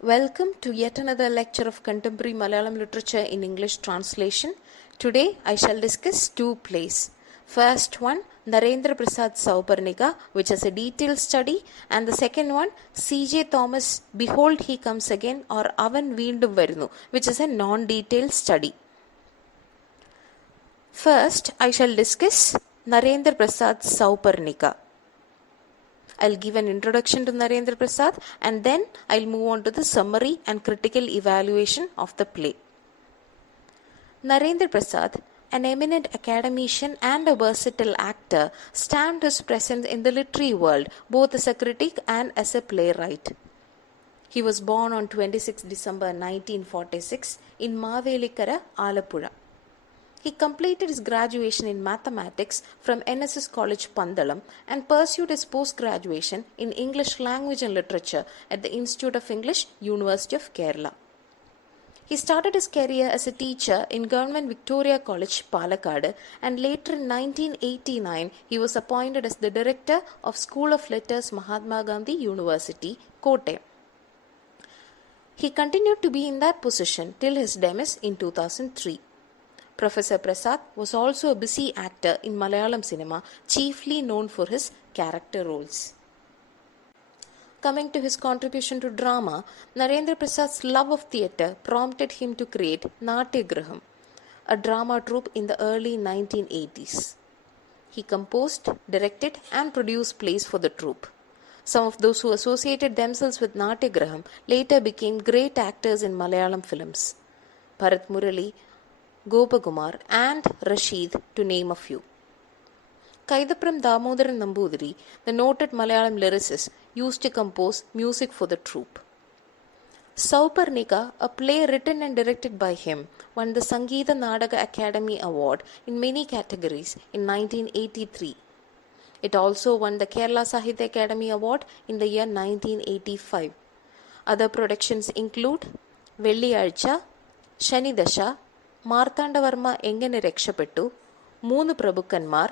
Welcome to yet another lecture of contemporary Malayalam literature in English translation. Today I shall discuss two plays. First one, Naren the Prasad Souparnika, which is a detailed study, and the second one, C.J. Thomas' Behold He Comes Again or Avan Veendum Varunu, which is a non-detailed study. First, I shall discuss Naren the Prasad Souparnika. I'll give an introduction to Naren the Prasad and then I'll move on to the summary and critical evaluation of the play. Naren the Prasad, an eminent academician and a versatile actor, stamped his presence in the literary world both as a critic and as a playwright. He was born on 26 December 1946 in Mavelikara, Alappuzha. He completed his graduation in mathematics from NSS College Pandalam and pursued his post-graduation in English language and literature at the Institute of English, University of Kerala. He started his career as a teacher in Government Victoria College, Palakkad, and later in 1989 he was appointed as the director of School of Letters, Mahatma Gandhi University, Kottayam. He continued to be in that position till his demise in 2003. Professor Prasad was also a busy actor in Malayalam cinema, chiefly known for his character roles. Coming to his contribution to drama, Narendra Prasad's love of theatre prompted him to create Natyagraham, a drama troupe in the early 1980s. He composed, directed and produced plays for the troupe. Some of those who associated themselves with Natyagraham later became great actors in Malayalam films. Bharat Murali, Gopakumar and Rashid, to name a few. Kaidapram Damodaran Nambudiri, the noted Malayalam lyricist, used to compose music for the troupe. Souparnika, a play written and directed by him, won the Sangeeta Nadaka Academy Award in many categories in 1983. It also won the Kerala Sahitya Academy Award in the year 1985. Other productions include Velliyazha, Shanidasha, Marthanda Varma എങ്ങനെ രക്ഷപ്പെട്ടു, മൂന്ന് പ്രഭുക്കന്മാർ,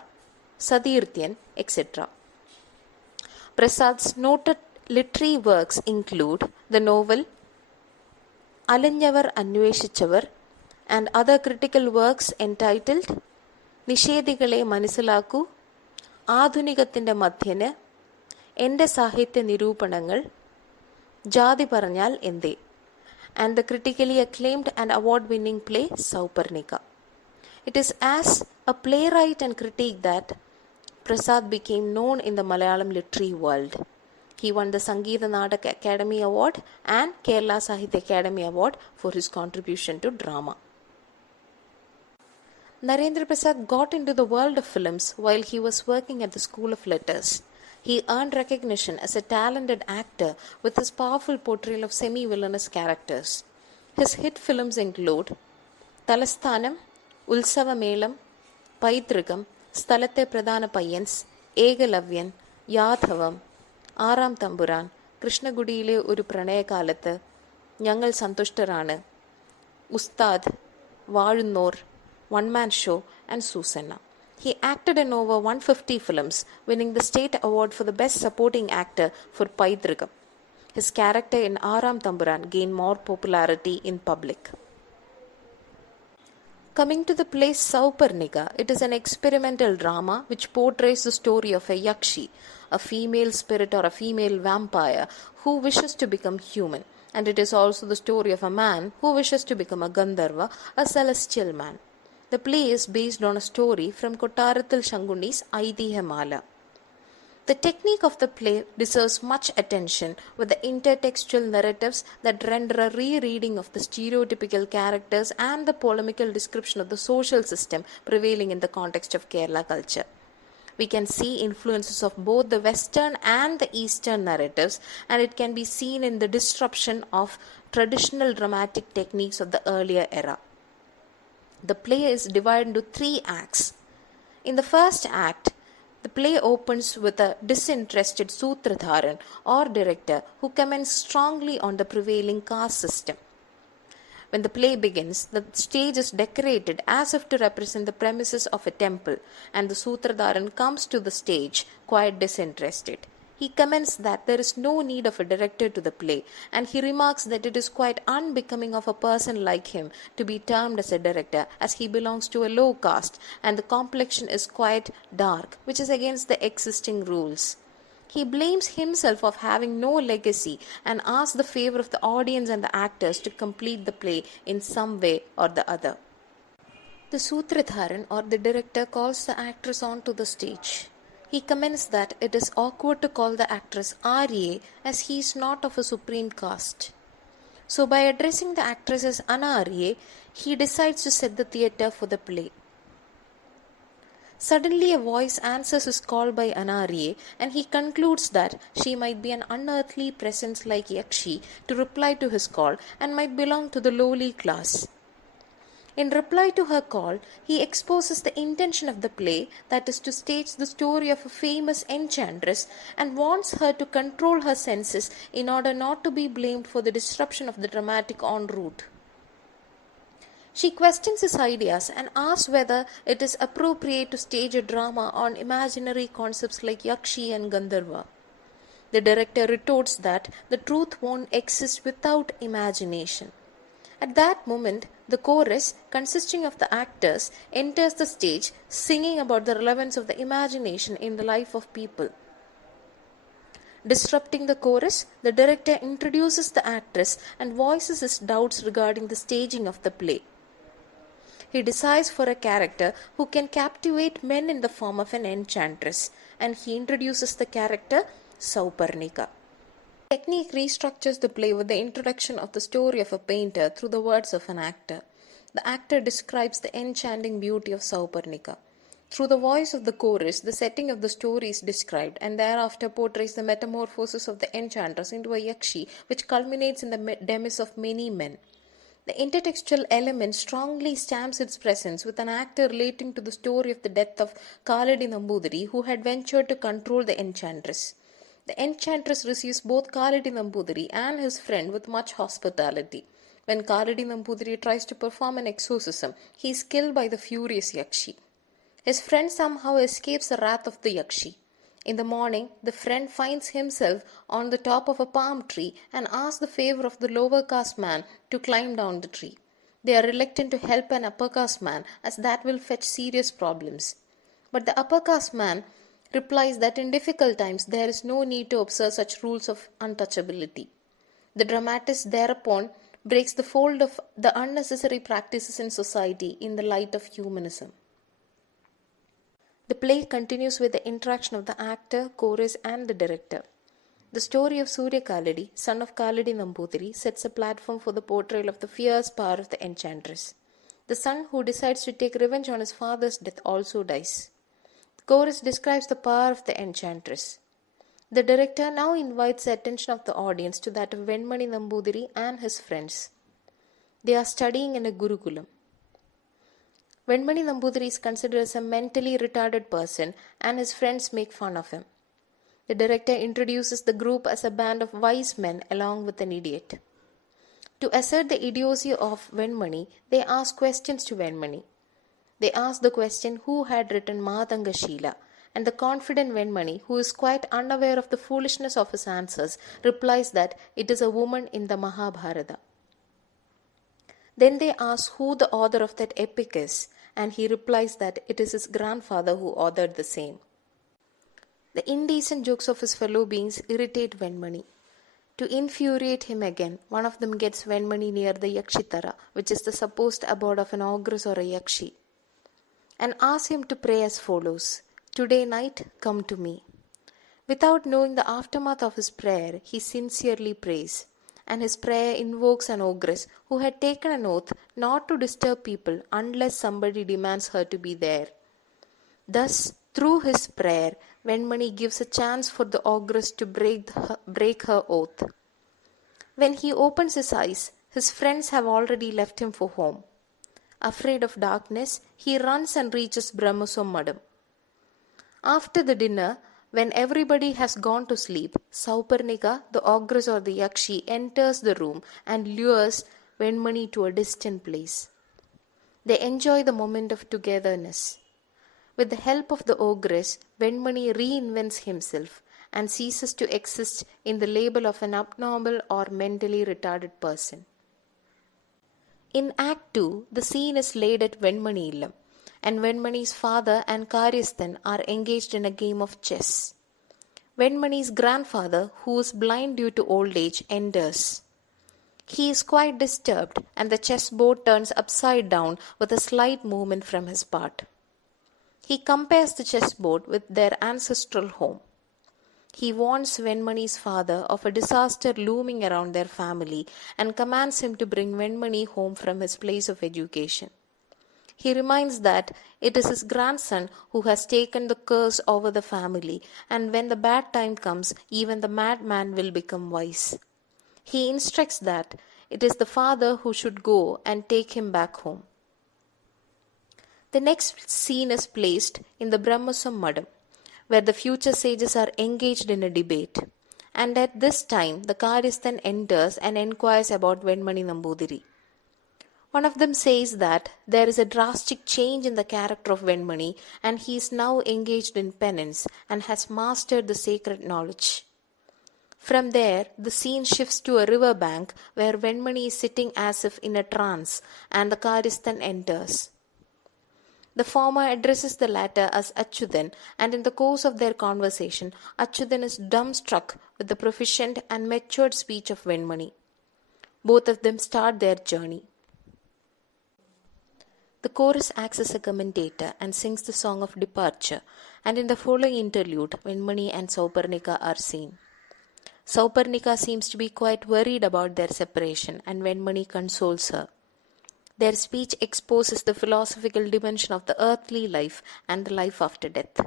സതീർത്ഥ്യൻ, etc. Prasad's noted literary works include the novel അലഞ്ഞവർ അന്വേഷിച്ചവർ and other critical works entitled നിഷേധികളെ മനസ്സിലാക്കൂ, ആധുനികത്തിൻ്റെ മധ്യന്, എൻ്റെ സാഹിത്യ നിരൂപണങ്ങൾ, ജാതി പറഞ്ഞാൽ എന്തേ, and the critically acclaimed and award-winning play Souparnika. It is as a playwright and critic that Prasad became known in the Malayalam literary world. He won the Sangeeta Nadaka Academy Award and Kerala Sahitya Academy Award for his contribution to drama. Narendra Prasad got into the world of films while he was working at the School of Letters. He earned recognition as a talented actor with his powerful portrayal of semi-villainous characters. His hit films include Talasthanam, Ulsavamelam, Paitrikam, Sthalathe Pradhana Payyans, Egalavyan, Yadhavam, Aram Tamburan, Krishnagudiyile Oru Pranayakalathu, Njangal Santushtaranu, Ustad, Vaazhunnor, One Man Show and Susanna. He acted in over 150 films, winning the State Award for the Best Supporting Actor for Paitrikam. His character in Aram Tamburan gained more popularity in public. Coming to the play Souparnika, it is an experimental drama which portrays the story of a yakshi, a female spirit or a female vampire who wishes to become human. And it is also the story of a man who wishes to become a Gandharva, a celestial man. The play is based on a story from Kottarathil Shangunni's Aidihya-mala. The technique of the play deserves much attention with the intertextual narratives that render a rereading of the stereotypical characters and the polemical description of the social system prevailing in the context of Kerala culture. We can see influences of both the Western and the Eastern narratives, and it can be seen in the disruption of traditional dramatic techniques of the earlier era. The play is divided into 3 acts. In the first act, the play opens with a disinterested Sutradharan or director who comments strongly on the prevailing caste system. When the play begins, the stage is decorated as if to represent the premises of a temple, and the Sutradharan comes to the stage quite disinterested. He comments that there is no need of a director to the play, and he remarks that it is quite unbecoming of a person like him to be termed as a director, as he belongs to a low caste and the complexion is quite dark, which is against the existing rules. He blames himself of having no legacy and asks the favor of the audience and the actors to complete the play in some way or the other. The Sutradharan or the director calls the actress onto the stage. He comments that it is awkward to call the actress Arya as he is not of a supreme caste. So by addressing the actress as Anarya, he decides to set the theatre for the play. Suddenly a voice answers his call by Anarya, and he concludes that she might be an unearthly presence like Yakshi to reply to his call and might belong to the lowly class. In reply to her call, he exposes the intention of the play, that is to stage the story of a famous enchantress, and wants her to control her senses in order not to be blamed for the disruption of the dramatic en route. She questions his ideas and asks whether it is appropriate to stage a drama on imaginary concepts like Yakshi and Gandharva. The director retorts that the truth won't exist without imagination. At that moment, the chorus, consisting of the actors, enters the stage singing about the relevance of the imagination in the life of people. Disrupting the chorus, the director introduces the actress and voices his doubts regarding the staging of the play. He desires for a character who can captivate men in the form of an enchantress, and he introduces the character Souparnika. The technique restructures the play with the introduction of the story of a painter through the words of an actor. The actor describes the enchanting beauty of Souparnika. Through the voice of the chorus, the setting of the story is described, and thereafter portrays the metamorphosis of the enchantress into a Yakshi, which culminates in the demise of many men. The intertextual element strongly stamps its presence with an actor relating to the story of the death of Kaladi Nambudiri, who had ventured to control the enchantress. The enchantress receives both Kaladi Nambudiri and his friend with much hospitality. When Kaladi Nambudiri tries to perform an exorcism, he is killed by the furious Yakshi. His friend somehow escapes the wrath of the Yakshi. In the morning, the friend finds himself on the top of a palm tree and asks the favor of the lower caste man to climb down the tree. They are reluctant to help an upper caste man, as that will fetch serious problems. But the upper caste man replies that in difficult times there is no need to observe such rules of untouchability. The dramatist thereupon breaks the fold of the unnecessary practices in society in the light of humanism. The play continues with the interaction of the actor, chorus and the director. The story of Surya Kaladi, son of Kaladi Nambudiri, sets a platform for the portrayal of the fierce power of the enchantress. The son who decides to take revenge on his father's death also dies. The chorus describes the power of the enchantress. The director now invites the attention of the audience to that of Venmani Nambudiri and his friends. They are studying in a Gurukulam. Venmani Nambudiri is considered as a mentally retarded person and his friends make fun of him. The director introduces the group as a band of wise men along with an idiot. To assert the idiocy of Venmani, they ask questions to Venmani. They ask the question who had written Madanga Sheela, and the confident Venmani, who is quite unaware of the foolishness of his answers, replies that it is a woman in the Mahabharata. Then they ask who the author of that epic is, and he replies that it is his grandfather who authored the same. The indecent jokes of his fellow beings irritate Venmani. To infuriate him again, one of them gets Venmani near the Yakshitara, which is the supposed abode of an ogress or a Yakshi, and asks him to pray as follows: "Today night, come to me." Without knowing the aftermath of his prayer, he sincerely prays, and his prayer invokes an ogress who had taken an oath not to disturb people unless somebody demands her to be there. Thus, through his prayer, Venmani gives a chance for the ogress to break her oath. When he opens his eyes, his friends have already left him for home. Afraid of darkness, he runs and reaches Brahma-Samhita. After the dinner, when everybody has gone to sleep, Souparnika, the ogress or the Yakshi, enters the room and lures Venmani to a distant place. They enjoy the moment of togetherness. With the help of the ogress, Venmani reinvents himself, and ceases to exist in the label of an abnormal or mentally retarded person. In Act 2, the scene is laid at Venmani Illam, and Venmani's father and Karyasthan are engaged in a game of chess. Venmani's grandfather, who is blind due to old age, enters. He is quite disturbed, and the chessboard turns upside down with a slight movement from his part. He compares the chessboard with their ancestral home. He warns Venmani's father of a disaster looming around their family and commands him to bring Venmani home from his place of education. He reminds that it is his grandson who has taken the curse over the family, and when the bad time comes, even the madman will become wise. He instructs that it is the father who should go and take him back home. The next scene is placed in the Brahma-Samhita, where the future sages are engaged in a debate. And at this time, the Karyasthan enters and inquires about Venmani Nambudiri. One of them says that there is a drastic change in the character of Venmani, and he is now engaged in penance and has mastered the sacred knowledge. From there, the scene shifts to a river bank where Venmani is sitting as if in a trance, and the Karyasthan enters. The former addresses the latter as Achyutan, and in the course of their conversation, Achyutan is dumbstruck with the proficient and matured speech of Venmani. Both of them start their journey. The chorus acts as a commentator and sings the song of departure, and in the following interlude, Venmani and Souparnika are seen. Souparnika seems to be quite worried about their separation, and Venmani consoles her. Their speech exposes the philosophical dimension of the earthly life and the life after death.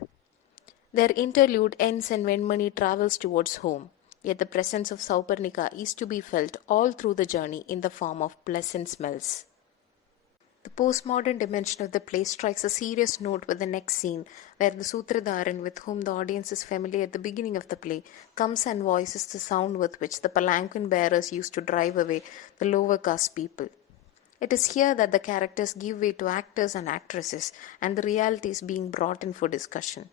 Their interlude ends and Venmani travels towards home, yet the presence of Souparnika is to be felt all through the journey in the form of pleasant smells. The postmodern dimension of the play strikes a serious note with the next scene, where the Sutradharan, with whom the audience is familiar at the beginning of the play, comes and voices the sound with which the palanquin bearers used to drive away the lower caste people. It is here that the characters give way to actors and actresses, and the reality is being brought in for discussion.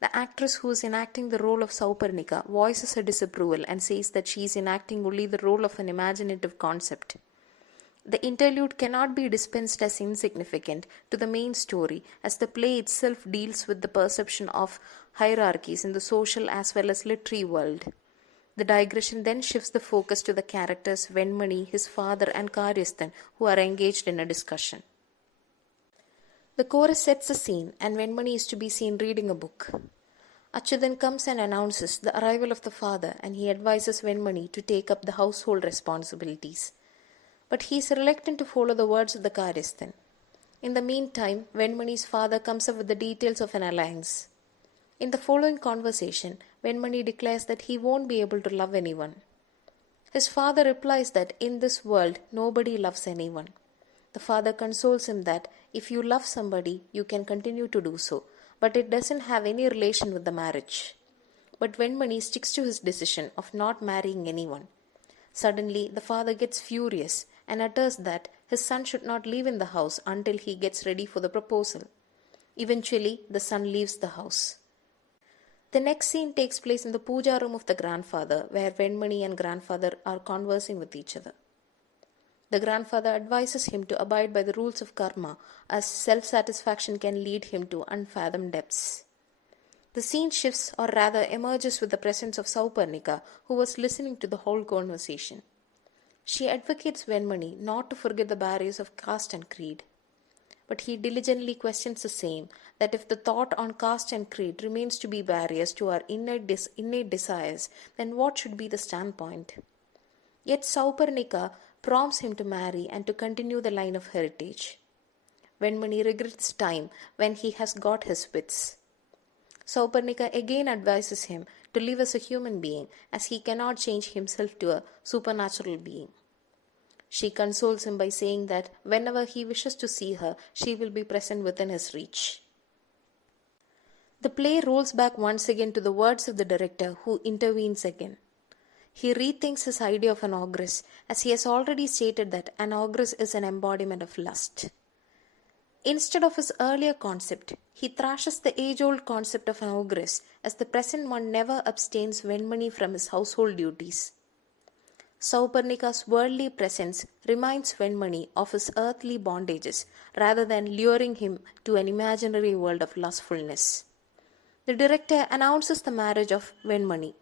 The actress who is enacting the role of Souparnika voices her disapproval and says that she is enacting only the role of an imaginative concept. The interlude cannot be dispensed as insignificant to the main story, as the play itself deals with the perception of hierarchies in the social as well as literary world. The digression then shifts the focus to the characters Venmani, his father, and Karyasthan, who are engaged in a discussion. The chorus sets a scene, and Venmani is to be seen reading a book. Achyutan comes and announces the arrival of the father, and he advises Venmani to take up the household responsibilities. But he is reluctant to follow the words of the Karyasthan. In the meantime, Venmani's father comes up with the details of an alliance. In the following conversation, Venmani declares that he won't be able to love anyone. His father replies that in this world nobody loves anyone. The father consoles him that if you love somebody, you can continue to do so, but it doesn't have any relation with the marriage. But Venmani sticks to his decision of not marrying anyone. Suddenly, the father gets furious and utters that his son should not leave in the house until he gets ready for the proposal. Eventually, the son leaves the house. The next scene takes place in the puja room of the grandfather, where Venmani and grandfather are conversing with each other. The grandfather advises him to abide by the rules of karma, as self-satisfaction can lead him to unfathomed depths. The scene shifts, or rather emerges, with the presence of Souparnika, who was listening to the whole conversation. She advocates Venmani not to forget the barriers of caste and creed. But he diligently questions the same, that if the thought on caste and creed remains to be barriers to our innate desires, then what should be the standpoint? Yet Souparnika prompts him to marry and to continue the line of heritage. Venmani regrets time when he has got his wits. Souparnika again advises him to live as a human being, as he cannot change himself to a supernatural being. She consoles him by saying that whenever he wishes to see her, she will be present within his reach. The play rolls back once again to the words of the director, who intervenes again. He rethinks his idea of an ogress, as he has already stated that an ogress is an embodiment of lust. Instead of his earlier concept, he thrashes the age-old concept of an ogress, as the present one never abstains Venmani from his household duties. Saupernika's worldly presence reminds Venmani of his earthly bondages rather than luring him to an imaginary world of lustfulness. The director announces the marriage of Venmani.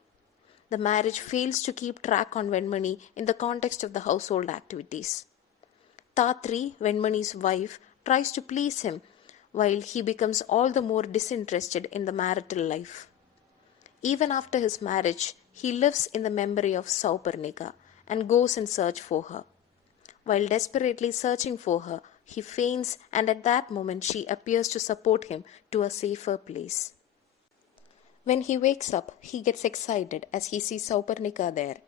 The marriage fails to keep track on Venmani in the context of the household activities. Tatri, Venmani's wife, tries to please him while he becomes all the more disinterested in the marital life. Even after his marriage, he lives in the memory of Souparnika and goes in search for her. While desperately searching for her, he faints, and at that moment she appears to support him to a safer place. When he wakes up, he gets excited as he sees Souparnika there.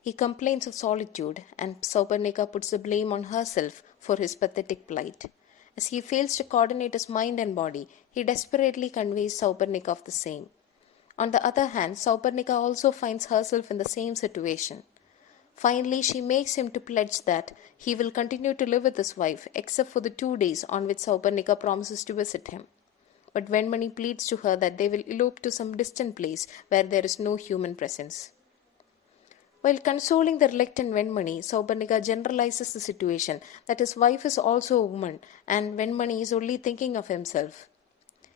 He complains of solitude, and Souparnika puts the blame on herself for his pathetic plight. As he fails to coordinate his mind and body, he desperately conveys Souparnika of the same. On the other hand, Souparnika also finds herself in the same situation. Finally, she makes him to pledge that he will continue to live with his wife except for the 2 days on which Souparnika promises to visit him. But Venmani pleads to her that they will elope to some distant place where there is no human presence. While consoling the reluctant Venmani, Souparnika generalizes the situation that his wife is also a woman and Venmani is only thinking of himself.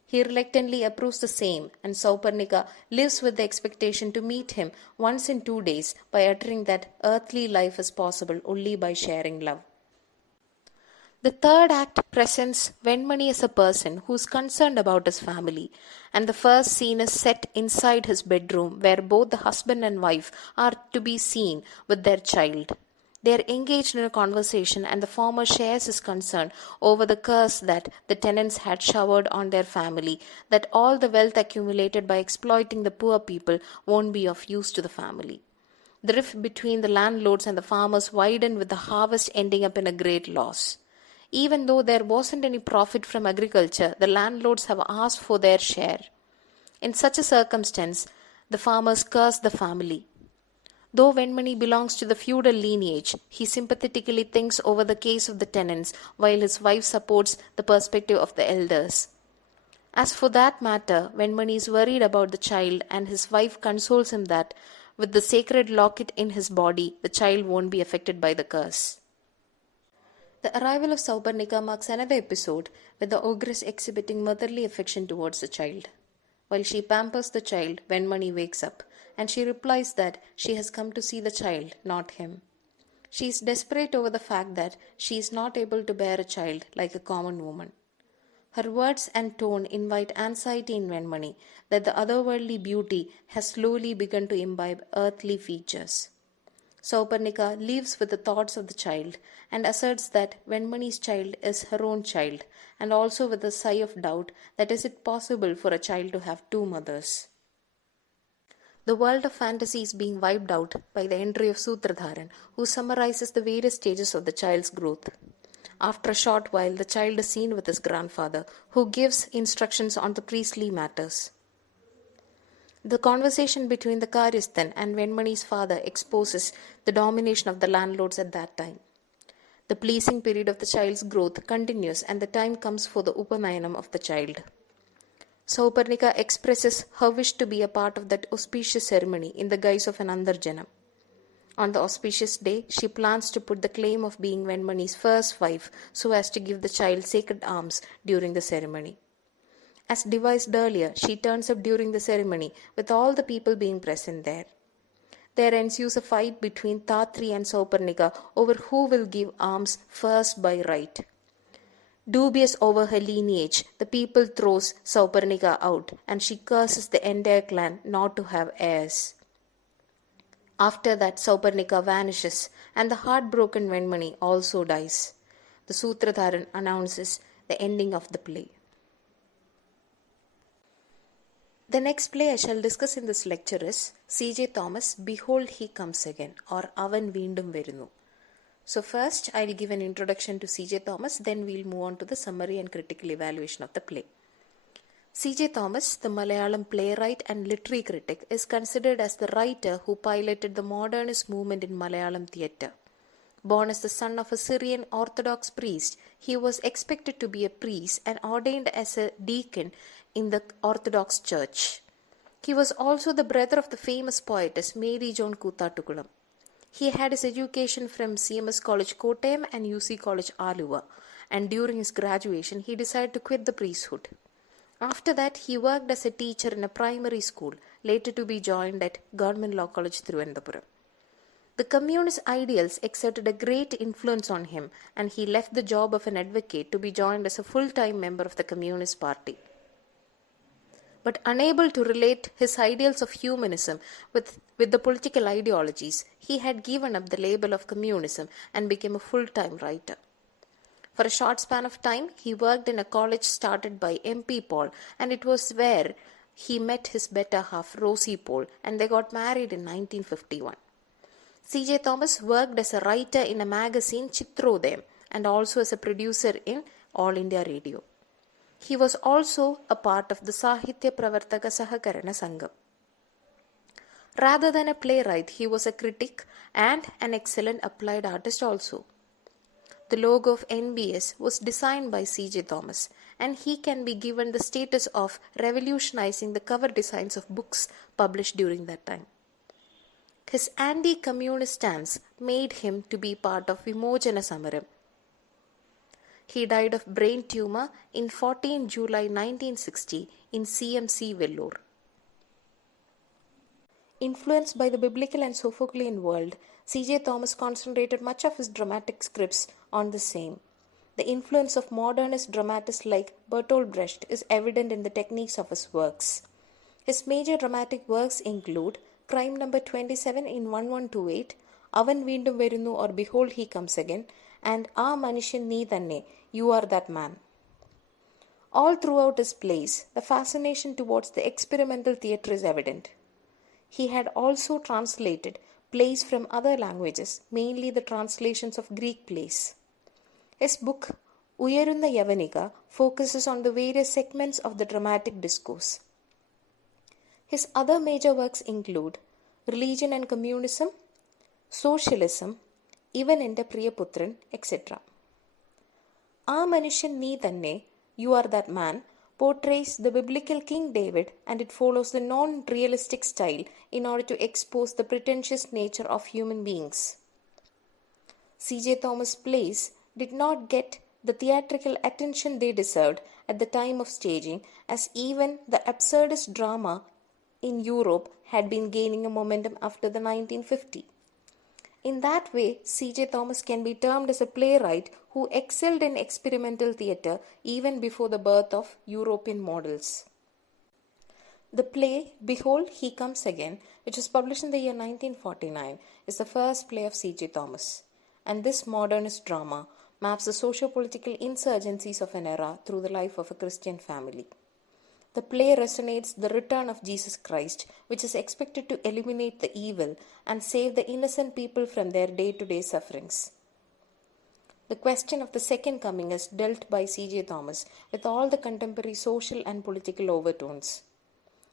He reluctantly approves the same, and Souparnika lives with the expectation to meet him once in 2 days by uttering that earthly life is possible only by sharing love. The third act presents Venmani as a person who is concerned about his family, and the first scene is set inside his bedroom where both the husband and wife are to be seen with their child. They are engaged in a conversation, and the former shares his concern over the curse that the tenants had showered on their family, that all the wealth accumulated by exploiting the poor people won't be of use to the family. The rift between the landlords and the farmers widened with the harvest ending up in a great loss. Even though there wasn't any profit from agriculture, the landlords have asked for their share. In such a circumstance, the farmers curse the family. Though Venmani belongs to the feudal lineage, he sympathetically thinks over the case of the tenants while his wife supports the perspective of the elders. As for that matter, Venmani is worried about the child, and his wife consoles him that, with the sacred locket in his body, the child won't be affected by the curse. The arrival of Souparnika marks another episode with the ogress exhibiting motherly affection towards the child. While she pampers the child, Venmani wakes up, and she replies that she has come to see the child, not him. She is desperate over the fact that she is not able to bear a child like a common woman. Her words and tone invite anxiety in Venmani that the otherworldly beauty has slowly begun to imbibe earthly features. Souparnika leaves with the thoughts of the child and asserts that Venmani's child is her own child, and also with a sigh of doubt that is it possible for a child to have two mothers. The world of fantasy is being wiped out by the entry of Sutradharan, who summarizes the various stages of the child's growth. After a short while, the child is seen with his grandfather, who gives instructions on the priestly matters. The conversation between the Karyasthan and Venmani's father exposes the domination of the landlords at that time. The pleasing period of the child's growth continues, and the time comes for the Upanayanam of the child. Souparnika expresses her wish to be a part of that auspicious ceremony in the guise of an Andarjanam. On the auspicious day, she plans to put the claim of being Venmani's first wife so as to give the child sacred arms during the ceremony. As devised earlier, she turns up during the ceremony with all the people being present there. There ensues a fight between Tatri and Souparnika over who will give alms first by right. Dubious over her lineage, the people throws Souparnika out, and she curses the entire clan not to have heirs. After that, Souparnika vanishes, and the heartbroken Venmani also dies. The Sutradharan announces the ending of the play. The next play I shall discuss in this lecture is C.J. Thomas' Behold He Comes Again, or Avan Veendum Verunu. So first I will give an introduction to C.J. Thomas, then we will move on to the summary and critical evaluation of the play. C.J. Thomas, the Malayalam playwright and literary critic, is considered as the writer who piloted the modernist movement in Malayalam theatre. Born as the son of a Syrian Orthodox priest, he was expected to be a priest and ordained as a deacon in the Orthodox Church. He was also the brother of the famous poetess Mary John Kuttatukulam. He had his education from CMS College Kottayam and UC College Aluva, and during his graduation he decided to quit the priesthood. After that, he worked as a teacher in a primary school, later to be joined at Government Law College, Thiruvananthapuram. The communist ideals exerted a great influence on him, and he left the job of an advocate to be joined as a full-time member of the Communist Party. But unable to relate his ideals of humanism with the political ideologies, he had given up the label of communism and became a full-time writer. For a short span of time, he worked in a college started by MP Paul, and it was where he met his better half, Rosie Paul, and they got married in 1951. C.J. Thomas worked as a writer in a magazine Chitrodayam and also as a producer in All India Radio. He was also a part of the Sahitya Pravartaka Sahakarana Sangam. Rather than a playwright, he was a critic and an excellent applied artist also. The logo of NBS was designed by C.J. Thomas, and he can be given the status of revolutionizing the cover designs of books published during that time. His anti-communist stance made him to be part of Vimojana Samaram. He died of brain tumor in 14 July 1960 in CMC Vellore. Influenced by the biblical and Sophoclean world, C.J. Thomas concentrated much of his dramatic scripts on the same. The influence of modernist dramatists like Bertolt Brecht is evident in the techniques of his works. His major dramatic works include Crime Number 27 in 1128, Avan Veendum Verunu or Behold He Comes Again, and Aa Manushan Nee Thanne, You Are That Man. All throughout his plays, the fascination towards the experimental theatre is evident. He had also translated plays from other languages, mainly the translations of Greek plays. His book, Uyarunda Yavanika, focuses on the various segments of the dramatic discourse. His other major works include Religion and Communism, Socialism, Even Ente Priyaputran, etc. Aa Manushan Nee Thanne, You Are That Man, portrays the biblical King David, and it follows the non-realistic style in order to expose the pretentious nature of human beings. C.J. Thomas' plays did not get the theatrical attention they deserved at the time of staging, as even the absurdist drama in Europe had been gaining a momentum after the 1950. In that way, C.J. Thomas can be termed as a playwright who excelled in experimental theatre even before the birth of European models. The play Behold He Comes Again, which was published in the year 1949, is the first play of C.J. Thomas. And this modernist drama maps the socio-political insurgencies of an era through the life of a Christian family. The play resonates the return of Jesus Christ, which is expected to eliminate the evil and save the innocent people from their day-to-day sufferings. The question of the second coming is dealt by C.J. Thomas with all the contemporary social and political overtones.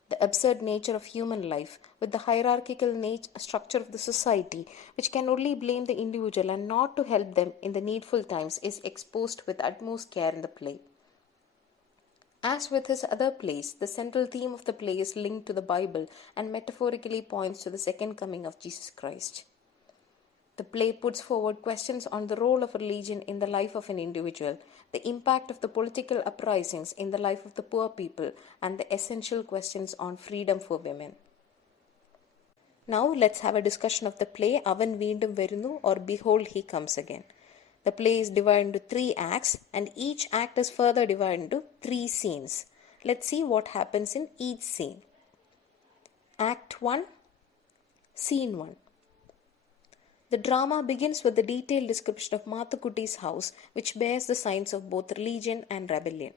The absurd nature of human life with the hierarchical structure of the society, which can only blame the individual and not to help them in the needful times, is exposed with utmost care in the play. As with his other plays, the central theme of the play is linked to the Bible and metaphorically points to the second coming of Jesus Christ. The play puts forward questions on the role of religion in the life of an individual, the impact of the political uprisings in the life of the poor people, and the essential questions on freedom for women. Now let's have a discussion of the play Avan Veendum Verunu or Behold He Comes Again. The play is divided into 3 acts, and each act is further divided into 3 scenes. Let's see what happens in each scene. Act 1, Scene 1. The drama begins with the detailed description of Mathukutti's house, which bears the signs of both religion and rebellion.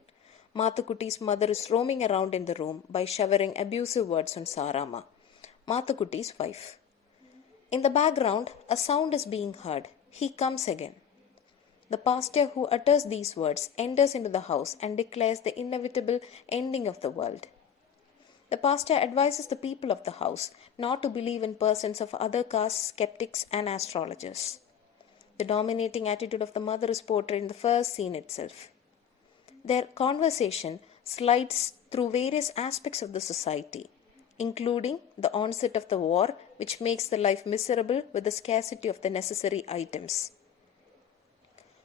Mathukutti's mother is roaming around in the room by showering abusive words on Sarama, Mathukutti's wife. In the background, a sound is being heard. He comes again. The pastor who utters these words enters into the house and declares the inevitable ending of the world. The pastor advises the people of the house not to believe in persons of other castes, skeptics, and astrologers. The dominating attitude of the mother is portrayed in the first scene itself. Their conversation slides through various aspects of the society, including the onset of the war, which makes the life miserable with the scarcity of the necessary items.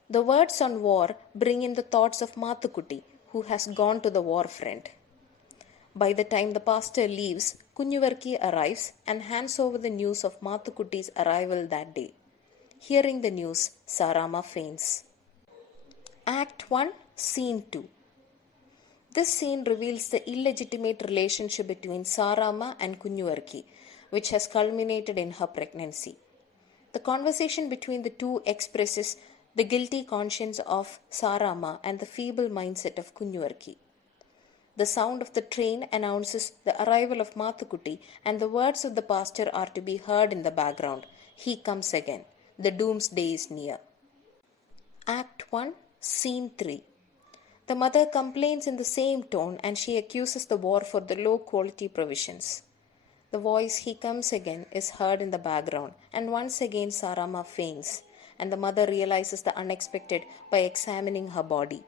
The words on war bring in the thoughts of Mathukutti, who has gone to the war front. By the time the pastor leaves, Kunjuvarki arrives and hands over the news of Mathukutti's arrival that day. Hearing the news, Sarama faints. Act 1, Scene 2. This scene reveals the illegitimate relationship between Sarama and Kunjuvarki, which has culminated in her pregnancy. The conversation between the two expresses the guilty conscience of Sarama and the feeble mindset of Kunjuvarki. The sound of the train announces the arrival of Mathukutti, and the words of the pastor are to be heard in the background. He comes again. The doomsday is near. Act 1, Scene 3. The mother complains in the same tone and she accuses the war for the low quality provisions. The voice "he comes again" is heard in the background, and once again Sarama faints, and the mother realizes the unexpected by examining her body.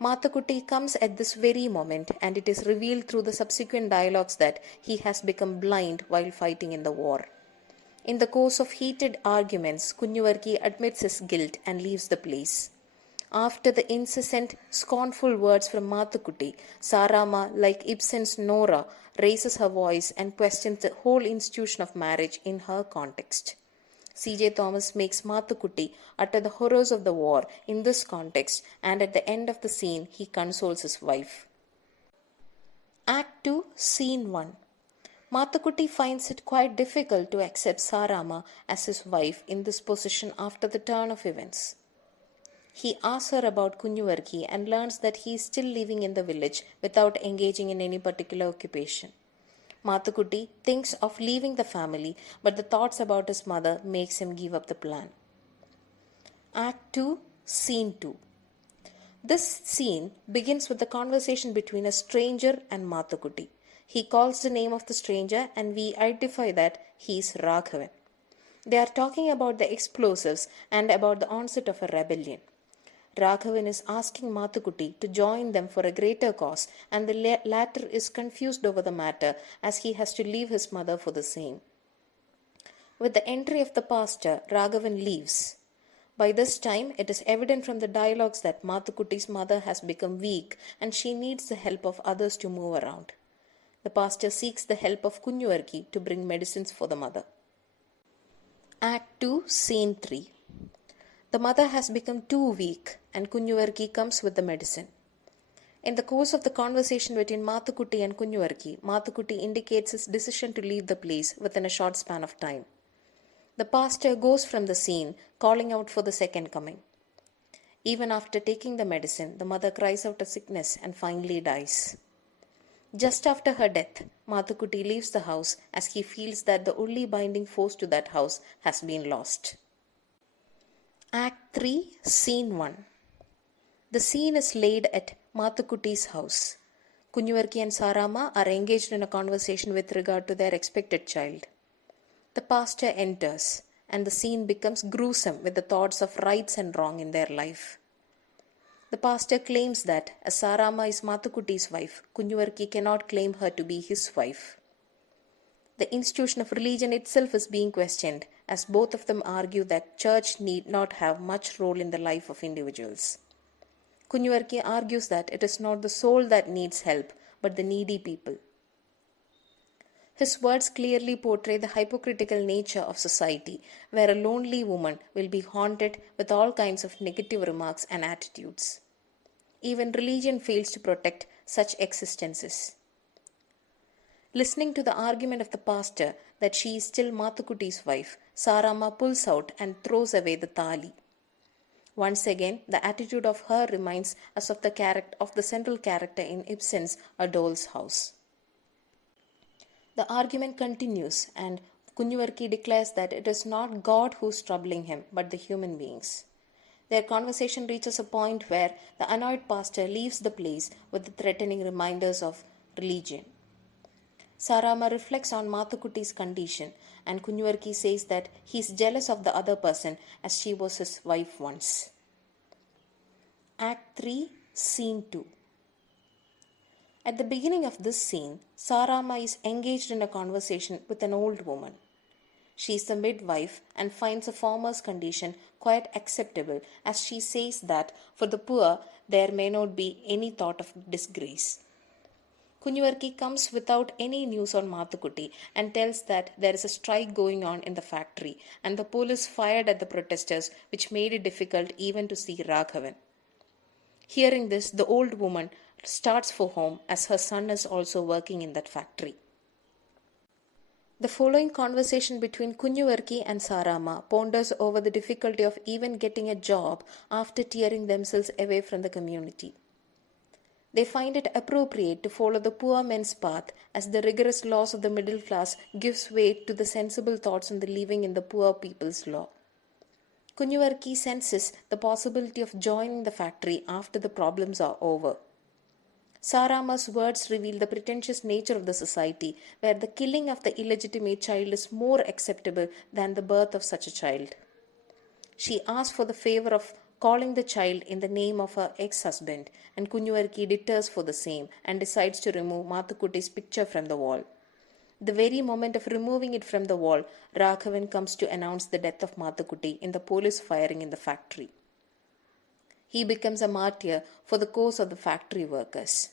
Mathukutti comes at this very moment, and it is revealed through the subsequent dialogues that he has become blind while fighting in the war. In the course of heated arguments, Kunjuvarki admits his guilt and leaves the place. After the incessant, scornful words from Mathukutti, Sarama, like Ibsen's Nora, raises her voice and questions the whole institution of marriage in her context. C.J. Thomas makes Mathukutti utter the horrors of the war in this context, and at the end of the scene, he consoles his wife. Act 2, Scene 1. Mathukutti finds it quite difficult to accept Sarama as his wife in this position after the turn of events. He asks her about Kunjuvarki and learns that he is still living in the village without engaging in any particular occupation. Mathukutti thinks of leaving the family, but the thoughts about his mother makes him give up the plan. Act 2, Scene 2. This scene begins with the conversation between a stranger and Mathukutti. He calls the name of the stranger and we identify that he is Raghavan. They are talking about the explosives and about the onset of a rebellion. Raghavan is asking Mathukutti to join them for a greater cause, and the latter is confused over the matter as he has to leave his mother for the same. With the entry of the pastor, Raghavan leaves. By this time, it is evident from the dialogues that Mathukutti's mother has become weak and she needs the help of others to move around. The pastor seeks the help of Kunjuvarki to bring medicines for the mother. Act 2, Scene 3. The mother has become too weak and Kunjuvarki comes with the medicine. In the course of the conversation between Mathukutti and Kunjuvarki, Mathukutti indicates his decision to leave the place within a short span of time. The pastor goes from the scene, calling out for the second coming. Even after taking the medicine, the mother cries out of sickness and finally dies. Just after her death, Mathukutti leaves the house as he feels that the only binding force to that house has been lost. Act 3, Scene 1. The scene is laid at Mathukutti's house. Kunjuvarki and Sarama are engaged in a conversation with regard to their expected child. The pastor enters, and the scene becomes gruesome with the thoughts of rights and wrong in their life. The pastor claims that as Sarama is Mathukutti's wife, Kunjuvarki cannot claim her to be his wife. The institution of religion itself is being questioned, as both of them argue that church need not have much role in the life of individuals. Kunjuvarki argues that it is not the soul that needs help, but the needy people. His words clearly portray the hypocritical nature of society, where a lonely woman will be haunted with all kinds of negative remarks and attitudes. Even religion fails to protect such existences. Listening to the argument of the pastor that she is still Mathukutti's wife, Sarama pulls out and throws away the thali. Once again, the attitude of her reminds us of the central character in Ibsen's A Doll's House. The argument continues, and Kunjuvarki declares that it is not God who is troubling him, but the human beings. Their conversation reaches a point where the annoyed pastor leaves the place with the threatening reminders of religion. Sarama reflects on Mathukutti's condition, and Kunjuvarki says that he is jealous of the other person as she was his wife once. Act 3, Scene 2. At the beginning of this scene, Sarama is engaged in a conversation with an old woman. She is the midwife and finds a farmer's condition quite acceptable, as she says that for the poor there may not be any thought of disgrace. Kunjuvarki comes without any news on Mathukutti and tells that there is a strike going on in the factory and the police fired at the protesters, which made it difficult even to see Raghavan. Hearing this, the old woman starts for home as her son is also working in that factory. The following conversation between Kunjuvarki and Sarama ponders over the difficulty of even getting a job after tearing themselves away from the community. They find it appropriate to follow the poor men's path as the rigorous laws of the middle class gives weight to the sensible thoughts on the living in the poor people's law. Kunjuvarki senses the possibility of joining the factory after the problems are over. Sarama's words reveal the pretentious nature of the society, where the killing of the illegitimate child is more acceptable than the birth of such a child. She asks for the favor of calling the child in the name of her ex-husband, and Kunjuvarki deters for the same and decides to remove Mathukutti's picture from the wall. The very moment of removing it from the wall, Raghavan comes to announce the death of Mathukutti in the police firing in the factory. He becomes a martyr for the cause of the factory workers.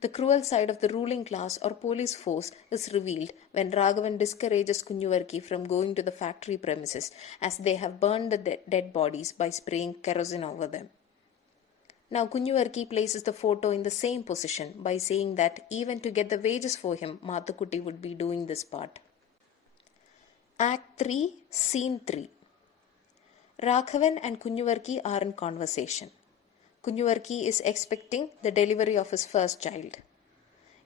The cruel side of the ruling class or police force is revealed when Raghavan discourages Kunjuvarki from going to the factory premises, as they have burned the dead bodies by spraying kerosene over them. Now Kunjuvarki places the photo in the same position by saying that even to get the wages for him, Mathukutti would be doing this part. Act 3, Scene 3. Raghavan and Kunjuvarki are in conversation. Kunjuvarki is expecting the delivery of his first child.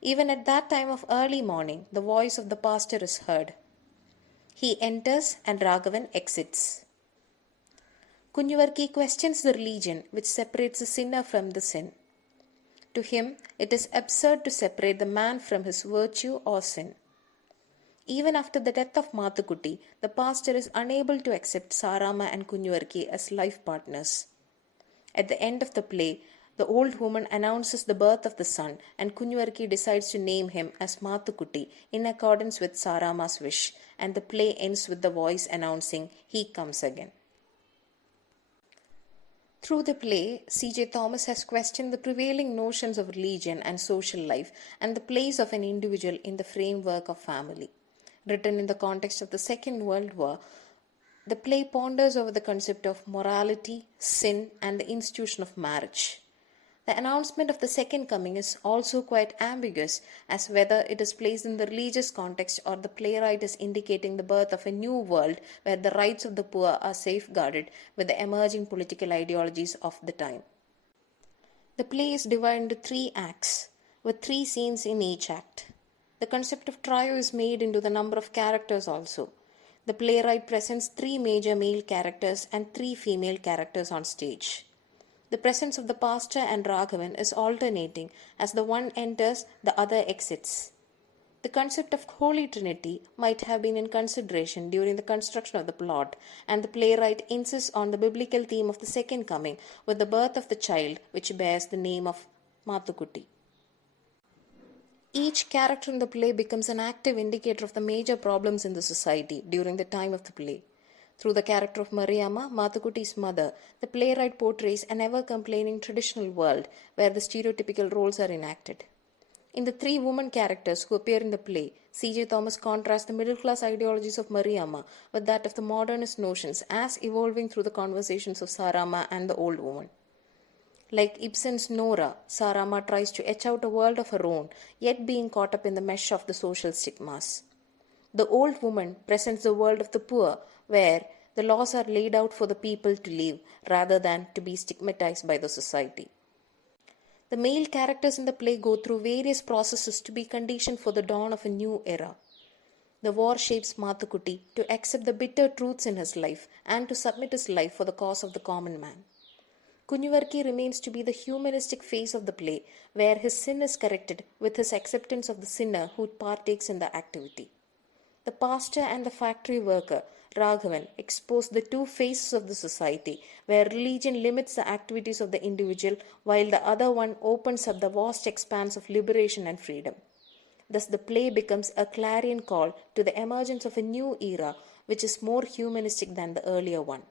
Even at that time of early morning, the voice of the pastor is heard. He enters and Raghavan exits. Kunjuvarki questions the religion which separates the sinner from the sin. To him, it is absurd to separate the man from his virtue or sin. Even after the death of Mathukutti, the pastor is unable to accept Sarama and Kunjuvarki as life partners. At the end of the play, the old woman announces the birth of the son, and Kunjuvarki decides to name him as Mathukutti in accordance with Sarama's wish, and the play ends with the voice announcing, "He comes again." Through the play, C.J. Thomas has questioned the prevailing notions of religion and social life and the place of an individual in the framework of family. Written in the context of the Second World War, the play ponders over the concept of morality, sin, and the institution of marriage. The announcement of the second coming is also quite ambiguous as whether it is placed in the religious context or the playwright is indicating the birth of a new world where the rights of the poor are safeguarded with the emerging political ideologies of the time. The play is divided into 3 acts, with 3 scenes in each act. The concept of trio is made into the number of characters also. The playwright presents 3 major male characters and 3 female characters on stage. The presence of the pastor and Raghavan is alternating as the one enters, the other exits. The concept of Holy Trinity might have been in consideration during the construction of the plot, and the playwright insists on the biblical theme of the second coming with the birth of the child which bears the name of Mathukutti. Each character in the play becomes an active indicator of the major problems in the society during the time of the play. Through the character of Mariamma, Mathukutti's mother, the playwright portrays an ever-complaining traditional world where the stereotypical roles are enacted. In the 3 women characters who appear in the play, C.J. Thomas contrasts the middle-class ideologies of Mariamma with that of the modernist notions as evolving through the conversations of Sarama and the old woman. Like Ibsen's Nora, Sarama tries to etch out a world of her own, yet being caught up in the mesh of the social stigmas. The old woman presents the world of the poor, where the laws are laid out for the people to live rather than to be stigmatized by the society. The male characters in the play go through various processes to be conditioned for the dawn of a new era. The war shapes Mathukutti to accept the bitter truths in his life and to submit his life for the cause of the common man. Kunyavarki remains to be the humanistic face of the play, where his sin is corrected with his acceptance of the sinner who partakes in the activity. The pastor and the factory worker, Raghavan, expose the two faces of the society, where religion limits the activities of the individual while the other one opens up the vast expanse of liberation and freedom. Thus, the play becomes a clarion call to the emergence of a new era which is more humanistic than the earlier one.